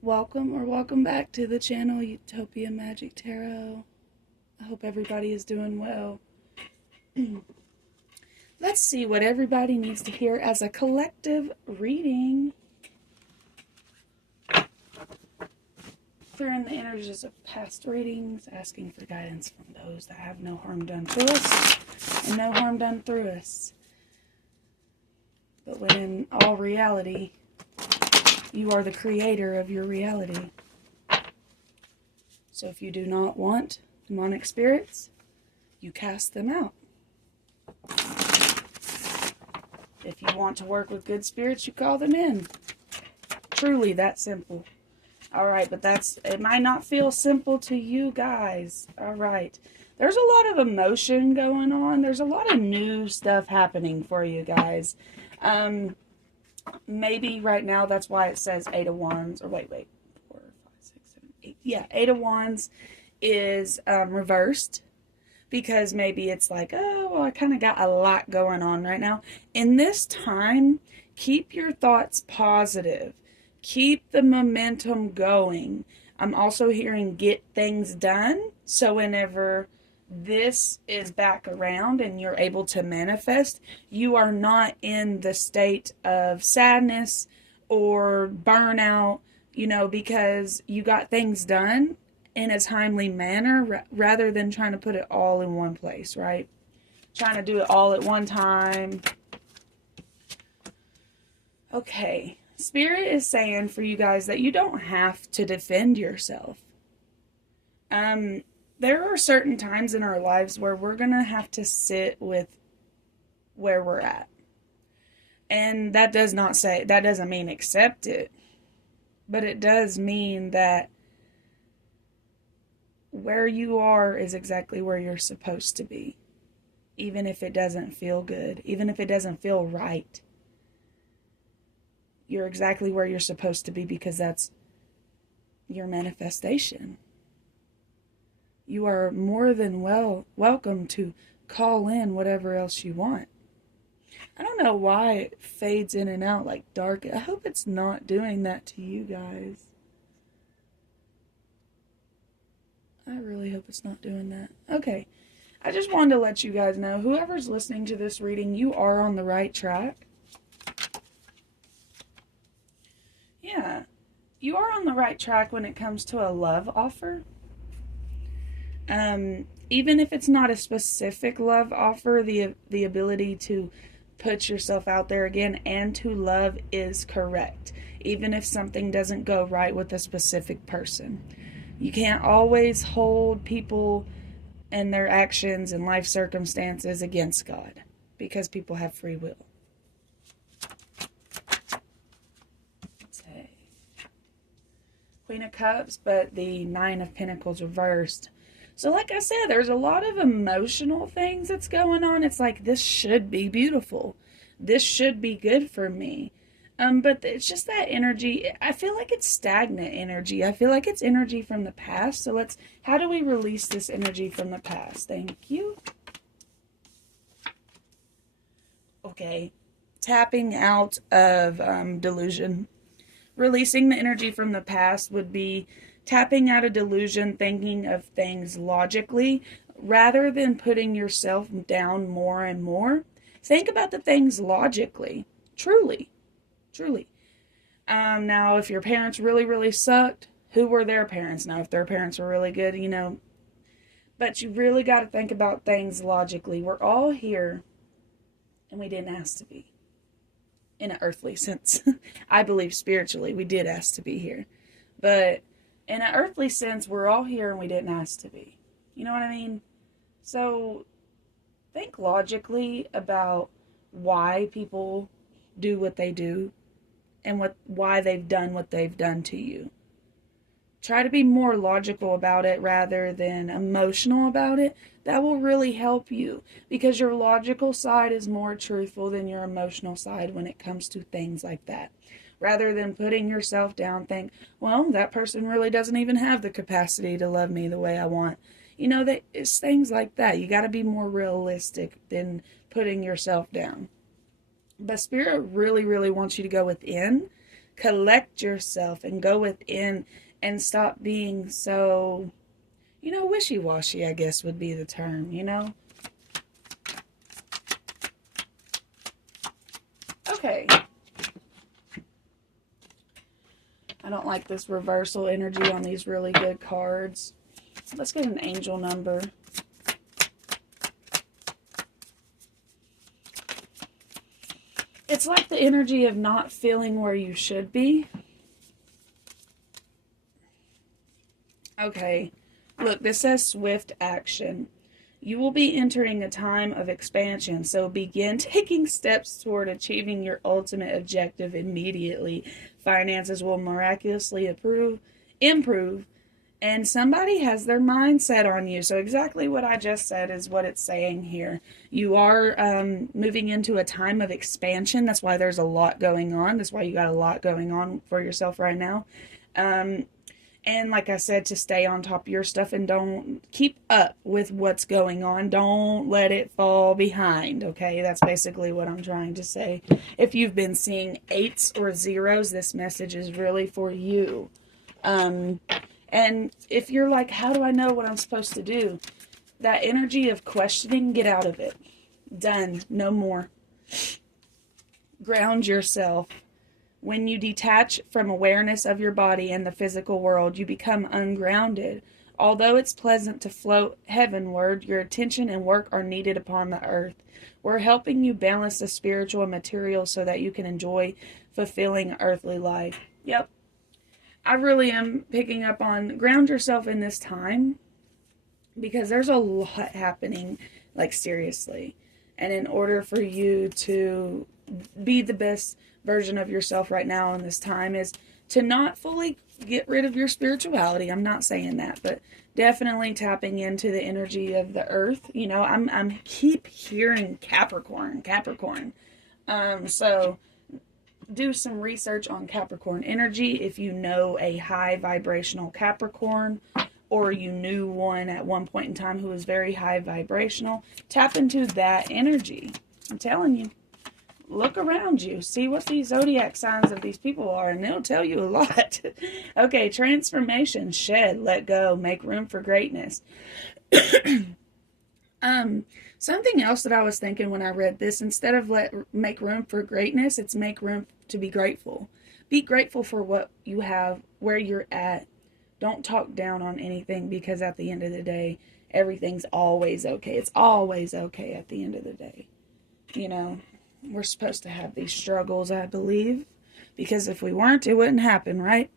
Welcome back to the channel Utopia Magic Tarot. I hope everybody is doing well. Let's see what everybody needs to hear as a collective reading. Clearing the energies of past readings, asking for guidance from those that have no harm done to us and no harm done through us. But when in all reality, you are the creator of your reality. So if you do not want demonic spirits, you cast them out. If you want to work with good spirits, you call them in. Truly that simple. Alright, but it might not feel simple to you guys. Alright. There's a lot of emotion going on. There's a lot of new stuff happening for you guys. Maybe right now that's why it says Eight of Wands. Or wait. 4, 5, 6, 7, 8. Yeah, Eight of Wands is reversed. Because maybe it's like, oh, well, I kind of got a lot going on right now. In this time, keep your thoughts positive. Keep the momentum going. I'm also hearing get things done. So whenever this is back around and you're able to manifest, you are not in the state of sadness or burnout, because you got things done in a timely manner rather than trying to put it all in one place, right? Trying to do it all at one time. Okay. Spirit is saying for you guys that you don't have to defend yourself. There are certain times in our lives where we're going to have to sit with where we're at. And that doesn't mean accept it. But it does mean that where you are is exactly where you're supposed to be. Even if it doesn't feel good. Even if it doesn't feel right. You're exactly where you're supposed to be because that's your manifestation. You are more than welcome to call in whatever else you want. I don't know why it fades in and out like dark. I hope it's not doing that to you guys. I really hope it's not doing that. Okay. I just wanted to let you guys know, whoever's listening to this reading, you are on the right track. Yeah. You are on the right track when it comes to a love offer. Even if it's not a specific love offer, the ability to put yourself out there again and to love is correct. Even if something doesn't go right with a specific person. You can't always hold people and their actions and life circumstances against God because people have free will. Okay. Queen of Cups, but the Nine of Pentacles reversed. So like I said, there's a lot of emotional things that's going on. It's like, this should be beautiful. This should be good for me. But it's just that energy. I feel like it's stagnant energy. I feel like it's energy from the past. So how do we release this energy from the past? Thank you. Okay. Tapping out of delusion. Releasing the energy from the past would be tapping out of delusion, thinking of things logically, rather than putting yourself down more and more. Think about the things logically. Truly. Now, if your parents really, really sucked, who were their parents? Now, if their parents were really good, But you really got to think about things logically. We're all here, and we didn't ask to be. In an earthly sense. I believe spiritually we did ask to be here. But in an earthly sense, we're all here and we didn't ask to be. You know what I mean? So think logically about why people do what they do and why they've done what they've done to you. Try to be more logical about it rather than emotional about it. That will really help you because your logical side is more truthful than your emotional side when it comes to things like that. Rather than putting yourself down, think, well, that person really doesn't even have the capacity to love me the way I want. It's things like that. You got to be more realistic than putting yourself down. But Spirit really, really wants you to go within collect yourself and go within and stop being so, wishy-washy, I guess would be the term, Okay. I don't like this reversal energy on these really good cards. Let's get an angel number. It's like the energy of not feeling where you should be. Okay, look, this says swift action. You will be entering a time of expansion, so begin taking steps toward achieving your ultimate objective immediately. Finances will miraculously improve, and somebody has their mind set on you. So exactly what I just said is what it's saying here. You are moving into a time of expansion. That's why there's a lot going on. That's why you got a lot going on for yourself right now. And like I said, to stay on top of your stuff and don't keep up with what's going on. Don't let it fall behind, okay? That's basically what I'm trying to say. If you've been seeing 8s or 0s, this message is really for you. And if you're like, how do I know what I'm supposed to do? That energy of questioning, get out of it. Done. No more. Ground yourself. When you detach from awareness of your body and the physical world, you become ungrounded. Although it's pleasant to float heavenward, your attention and work are needed upon the earth. We're helping you balance the spiritual and material so that you can enjoy fulfilling earthly life. Yep. I really am picking up on ground yourself in this time because there's a lot happening, like seriously. And in order for you to be the best version of yourself right now in this time is to not fully get rid of your spirituality. I'm not saying that, but definitely tapping into the energy of the earth. I'm keep hearing Capricorn. So do some research on Capricorn energy. If you know a high vibrational Capricorn, or you knew one at one point in time who was very high vibrational, tap into that energy. I'm telling you. Look around you. See what these zodiac signs of these people are, and it'll tell you a lot. Okay, transformation, shed, let go, make room for greatness. Something else that I was thinking when I read this, instead of make room for greatness, it's make room to be grateful. Be grateful for what you have, where you're at. Don't talk down on anything, because at the end of the day, everything's always okay. It's always okay at the end of the day. We're supposed to have these struggles, I believe, because if we weren't, it wouldn't happen, right?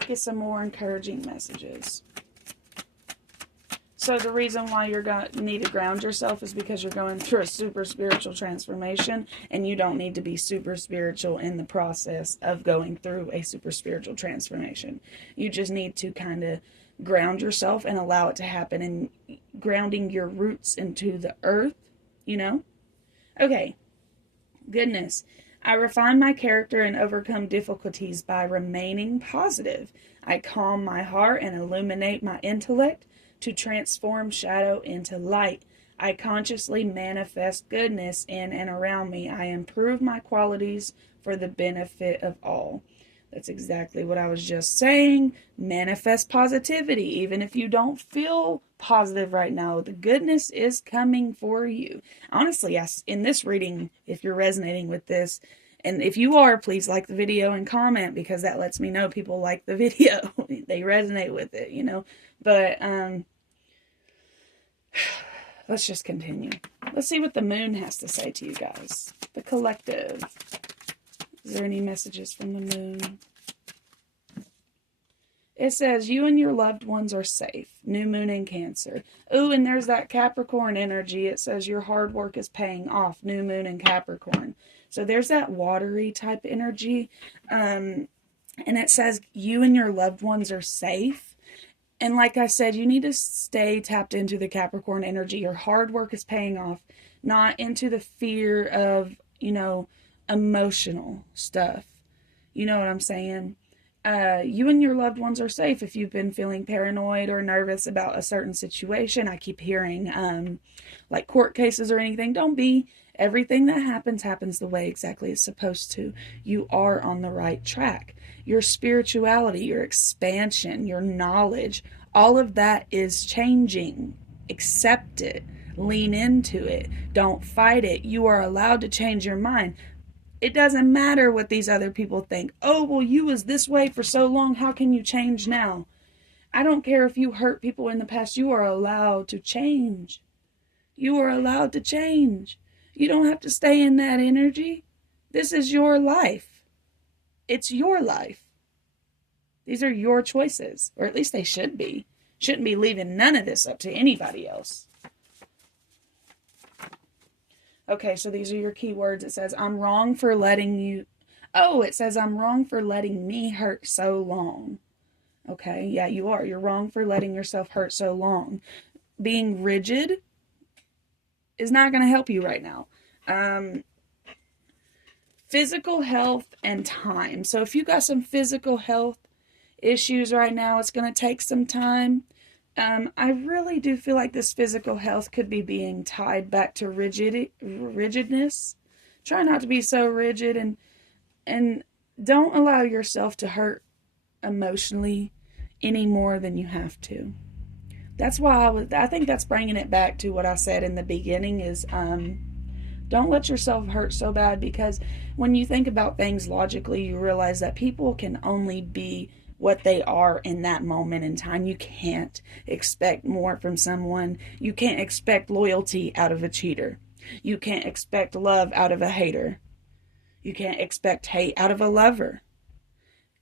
Get some more encouraging messages. So the reason why you need to ground yourself is because you're going through a super spiritual transformation, and you don't need to be super spiritual in the process of going through a super spiritual transformation. You just need to kind of ground yourself and allow it to happen, and grounding your roots into the earth, Okay, goodness. I refine my character and overcome difficulties by remaining positive. I calm my heart and illuminate my intellect to transform shadow into light. I consciously manifest goodness in and around me. I improve my qualities for the benefit of all. That's exactly what I was just saying. Manifest positivity. Even if you don't feel positive right now, the goodness is coming for you. Honestly, yes, in this reading, if you're resonating with this, and if you are, please like the video and comment, because that lets me know people like the video. They resonate with it, But let's just continue. Let's see what the moon has to say to you guys. The collective. Is there any messages from the moon? It says, you and your loved ones are safe. New moon in Cancer. Ooh, and there's that Capricorn energy. It says your hard work is paying off. New moon in Capricorn. So there's that watery type energy. And it says you and your loved ones are safe. And like I said, you need to stay tapped into the Capricorn energy. Your hard work is paying off. Not into the fear of, emotional stuff. You know what I'm saying? You and your loved ones are safe. If you've been feeling paranoid or nervous about a certain situation, I keep hearing like court cases or anything, don't be. Everything that happens the way exactly it's supposed to. You are on the right track. Your spirituality, your expansion, your knowledge, all of that is changing. Accept it. Lean into it. Don't fight it. You are allowed to change your mind. It doesn't matter what these other people think. Oh, well, you was this way for so long. How can you change now? I don't care if you hurt people in the past. You are allowed to change. You are allowed to change. You don't have to stay in that energy. This is your life. It's your life. These are your choices, or at least they should be. Shouldn't be leaving none of this up to anybody else. Okay, so these are your keywords. It says, I'm wrong for letting you... Oh, it says, I'm wrong for letting me hurt so long. Okay, yeah, you are. You're wrong for letting yourself hurt so long. Being rigid is not going to help you right now. Physical health and time. So if you got some physical health issues right now, it's going to take some time. I really do feel like this physical health could be being tied back to rigidness. Try not to be so rigid, and don't allow yourself to hurt emotionally any more than you have to. That's why I think that's bringing it back to what I said in the beginning is don't let yourself hurt so bad, because when you think about things logically, you realize that people can only be what they are in that moment in time. You can't expect more from someone. You can't expect loyalty out of a cheater. You can't expect love out of a hater. You can't expect hate out of a lover.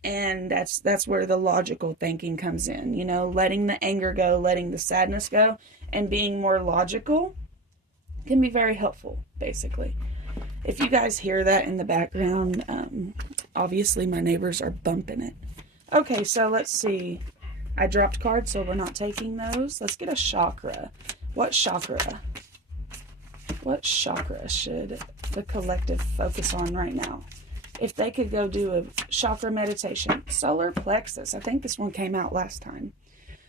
And that's where the logical thinking comes in. You know, letting the anger go, letting the sadness go, and being more logical can be very helpful, basically. If you guys hear that in the background, obviously my neighbors are bumping it. Okay, so let's see. I dropped cards, so we're not taking those. Let's get a chakra. What chakra? What chakra should the collective focus on right now? If they could go do a chakra meditation. Solar plexus. I think this one came out last time.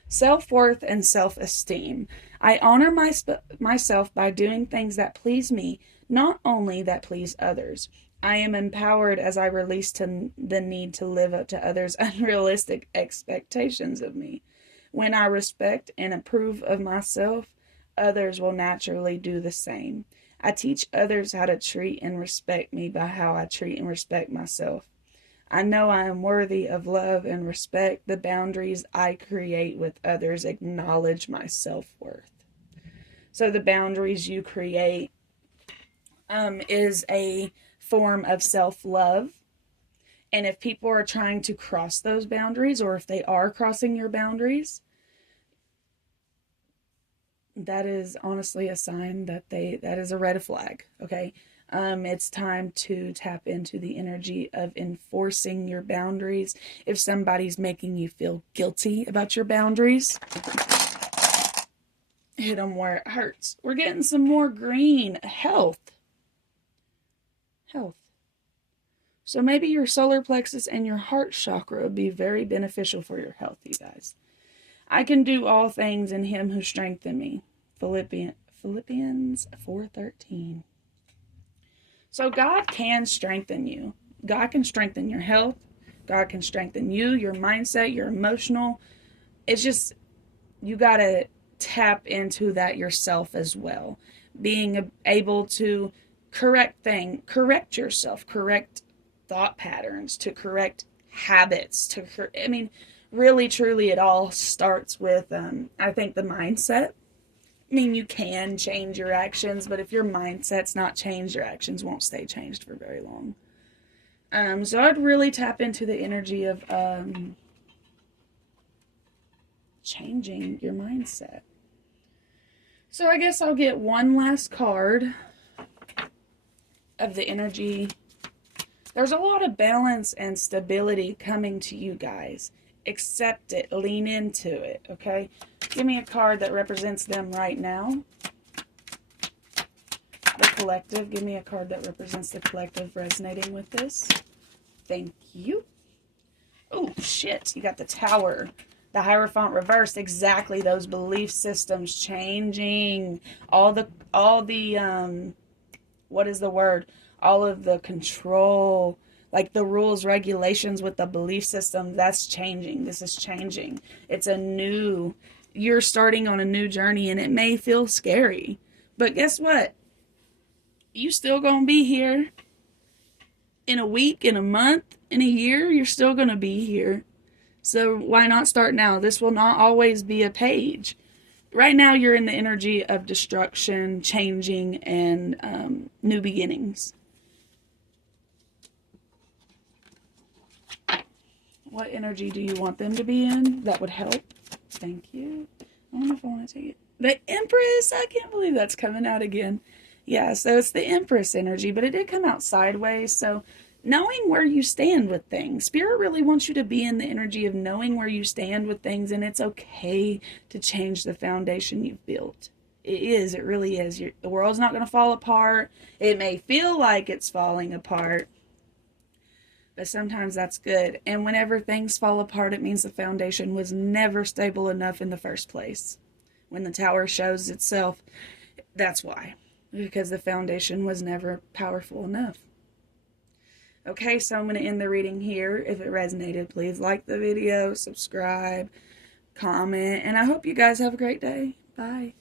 Self-worth and self-esteem. I honor myself by doing things that please me, not only that please others. I am empowered as I release the need to live up to others' unrealistic expectations of me. When I respect and approve of myself, others will naturally do the same. I teach others how to treat and respect me by how I treat and respect myself. I know I am worthy of love and respect. The boundaries I create with others acknowledge my self-worth. So the boundaries you create is a form of self-love. And if people are trying to cross those boundaries, or if they are crossing your boundaries, that is honestly a sign that that is a red flag. Okay. It's time to tap into the energy of enforcing your boundaries. If somebody's making you feel guilty about your boundaries, hit them where it hurts. We're getting some more green. Health. So maybe your solar plexus and your heart chakra would be very beneficial for your health, you guys. I can do all things in him who strengthens me. Philippians 4:13. So God can strengthen you. God can strengthen your health. God can strengthen you, your mindset, your emotional. It's just, you got to tap into that yourself as well. Being able to correct yourself, correct thought patterns, to correct habits, really, truly, it all starts with, I think, the mindset. I mean, you can change your actions, but if your mindset's not changed, your actions won't stay changed for very long. So I'd really tap into the energy of changing your mindset. So I guess I'll get one last card of the energy. There's a lot of balance and stability coming to you guys. Accept it. Lean into it, okay? Give me a card that represents them right now. The collective. Give me a card that represents the collective resonating with this. Thank you. Oh, shit. You got the Tower. The Hierophant reversed. Exactly. Those belief systems changing. All the What is the word? All of the control, like the rules, regulations with the belief system, that's changing. This is changing. It's a new, you're starting on a new journey, and it may feel scary. But guess what? You still gonna be here. In a week, in a month, in a year, you're still gonna be here. So why not start now? This will not always be a page. Right now, you're in the energy of destruction, changing, and new beginnings. What energy do you want them to be in? That would help. Thank you. I don't know if I want to take it. The Empress! I can't believe that's coming out again. Yeah, so it's the Empress energy, but it did come out sideways. So knowing where you stand with things. Spirit really wants you to be in the energy of knowing where you stand with things, and it's okay to change the foundation you've built. It is. It really is. The world's not going to fall apart. It may feel like it's falling apart, but sometimes that's good. And whenever things fall apart, it means the foundation was never stable enough in the first place. When the tower shows itself, that's why. Because the foundation was never powerful enough. Okay, so I'm going to end the reading here. If it resonated, please like the video, subscribe, comment, and I hope you guys have a great day. Bye.